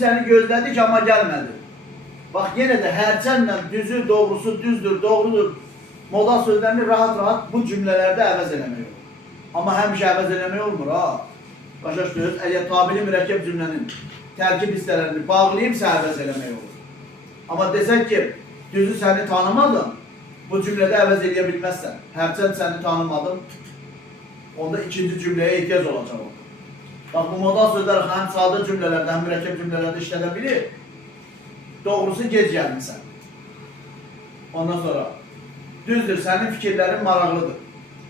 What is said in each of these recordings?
səni gözlədik, amma gəlmədi. Bax, yenə də hərçənlə düzü, doğrusu, düzdür, doğrudur. Modal sözlərini rahat-rahat bu cümlələrdə əvəz eləmək olur. Amma həmişə əvəz eləmək olmur, ha. Başa düşdünüz, əgər tabiri mürəkkəb cümlənin tərkib hissələrini bağlayıbsa əvəz eləmək olur. Amma desək ki, düzü səni tanımadım, bu cümlədə əvəz eləyə bilməzsən. Hərçənd səni tanımadım, onda ikinci cümləyə ehtiyac olacaq olur. Bax, bu modal sözlər həm sadə cümlələrdə, həm mürəkkəb cümlələrdə işlədə bilir. Doğrusu, gec gəlmişsən. Ondan sonra, düzdür, sənin fikirlərin maraqlıdır.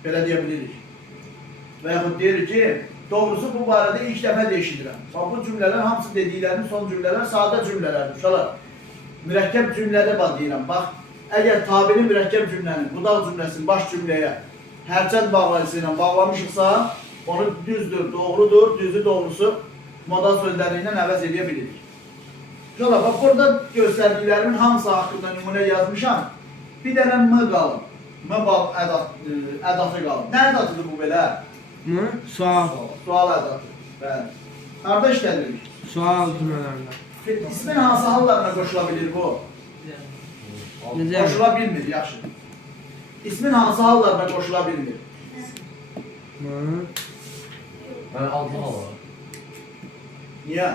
Belə deyə bilirik. Və yaxud deyirik ki, doğrusu bu barədə ilk dəfə də eşidirəm. Bax, bu cümlələr, hamısı dediklərinin son cümlələr sadə cümlələrdir. Uşaqlar, mürəkkəb cümlədə deyirəm. Bax, əgər tabiri mürəkkəb cümlənin, budaq cümləsinin baş cümləyə hərçənd bağlayıcısı ilə bağlamışıqsa, onu düzdür, doğrudur, düzü doğrusu modal sözləri ilə əvəz edə bilirik. Uşaqlar, bax, burada göstərdiklərimin hamısı haqqında nümunə yazmışam. Bir dənə M qalıb. M ədatı qalıb. Nə ədatıdır bu belə? M? Sual. Sual ədatı. Bəli. Harada işlədirik? Sual cümlələrində. İsmin hansı hallarına qoşula bilir bu? Necə? Qoşula bilmir, yaxşı. İsmin hansı hallarına qoşula bilmir? M? Ben altı hal var. Niyə?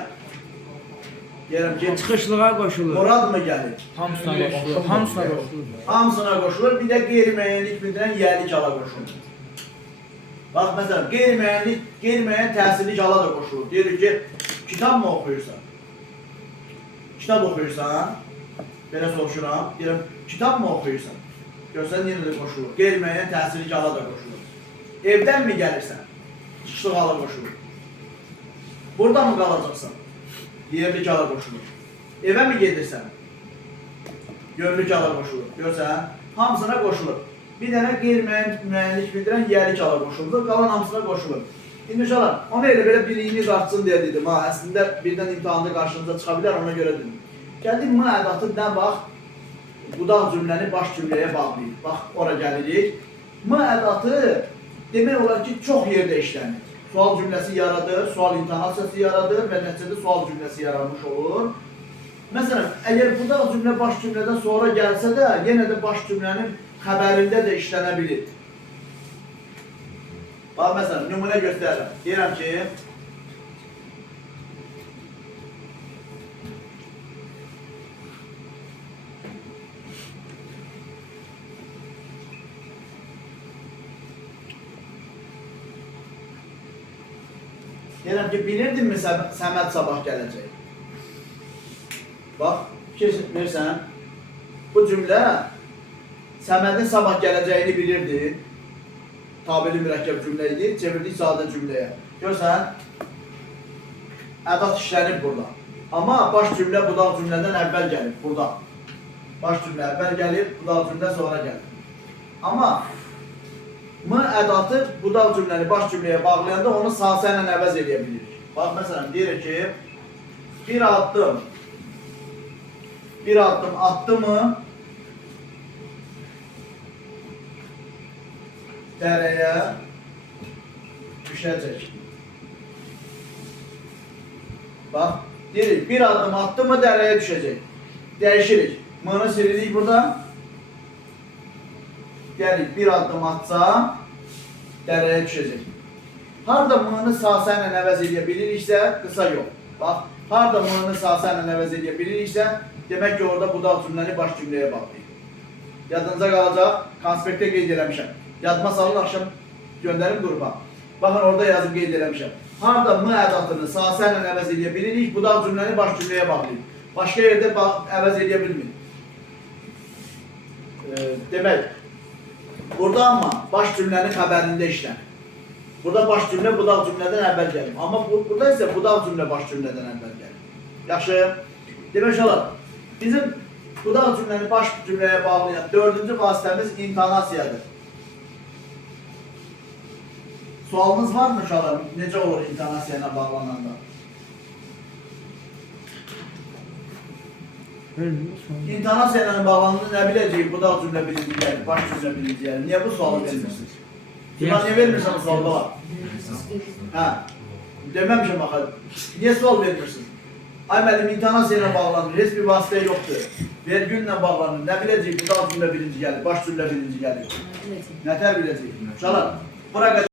Deyirəm ki, Çıxışlığa qoşulur. Murad mı gəlir? Hamısına qoşulur. Hamısına qoşulur. Hamısına qoşulur, bir də qeyri-müəyyənlik bildirən yiyəlik hala qoşulur. Bax, məsələn, qeyri-müəyyən təsirlik hala da qoşulur. Deyirik ki, kitab mı oxuyursan? Kitab oxuyursan? Belə soruşuram. Deyirəm, kitab mı oxuyursan? Görsən, yenə də qoşulur. Qeyri-müəyyən təsirlik hala da qoşulur. Evdən mi gəlirsən? Çıxışlıq hala qoşulur. Burada mı qalacaqsan? Yerlik hala qoşulur. Evə mi gedirsən? Gönlük hala qoşulur. Görsən, hamısına qoşulur. Bir dənə qeyri-müəyyənlik bildirən yiyəlik hala qoşulur. Qalan hamısına qoşulur. İndi uşaqlar, onu elə belə biliyini qartsın deyə dedim. Ha, əslində birdən imtihanda qarşınıza çıxa bilər, ona görə dedim. Gəldik, M ədatı nə bax, budaq cümləni baş cümləyə bağlayır. Bax, ora gəlirik. M ədatı demək olar ki, çox yerdə işlənir. Sual cümləsi yaradır, sual intonasiyası yaradır və nəticədə sual cümləsi yaranmış olur. Məsələn, əgər budaq cümlə baş cümlədən sonra gəlsə də, yenə də baş cümlənin xəbərində də işlənə bilir. Bax, məsələn, nümunə göstərirəm. Deyirəm ki, bilirdinmi Səməd sabah gələcək? Bax, fikir versən, bu cümlə Səmədin sabah gələcəyini bilirdi. Tabiri mürəkkəb cümlə idi, çevirdik sadə cümləyə. Görsən, ədat işlənib burada. Amma baş cümlə budaq cümlədən əvvəl gəlir, burada. Baş cümlə əvvəl gəlir, budaq cümlə sonra gəlir. Amma M ədatı budaq cümləni baş cümləyə bağlayanda onu sasə ilə əvəz edə bilirik. Bax, məsələn, deyirik ki, bir addım attı mı, dərəyə düşəcək. Bax, deyirik, bir addım attı mı, dərəyə düşəcək. Dəyişirik. M-nı silirik burada. Gəlik, bir addım atsa, dərəyə düşəcək. Harada M-nı sasə ilə əvəz edə biliriksə, qısa yox. Bax, harada M-nı sasə ilə əvəz edə biliriksə, demək ki, orada budaq cümləni baş cümləyə bağlayır. Yadınıza qalacaq, konspektə qeyd eləmişəm. Yadıma salın, axşam göndərim qrupa. Baxın, orada yazıb qeyd eləmişəm. Harada M ədatını sasə ilə əvəz edə bilirik, budaq cümləni baş cümləyə bağlayır. Başqa yerdə əvəz edə bilmir. Demək, burada amma baş cümlənin xəbərində işlənir. Burada baş cümlə budaq cümlədən əvvəl gəlir. Amma burada isə budaq cümlə baş cümlədən əvvəl gəlir. Yaxşı. Demək olar, bizim budaq cümləni baş cümləyə bağlayan dördüncü vasitəmiz intonasiyadır. Sualınız var mı uşaqlar? Necə olur intonasiya ilə bağlananda? İntonasiya ilə bağlananda nə biləcəyik? Budaq cümlə bilinci baş cümlə bilinci Niyə bu sualı vermirsiniz? Buna niyə vermirsən o sualda var? Hə, deməmişəm axı. Niyə sual vermirsiniz? Ay müəllim intonasiya ilə bağlanır, heç bir vasitə yoxdur. Vergüllə bağlanır, nə biləcək, bu da alt cümlə birinci gəlir, baş cümlə birinci gəlir. Nətər biləcək? Uşaqlar, bura qədər.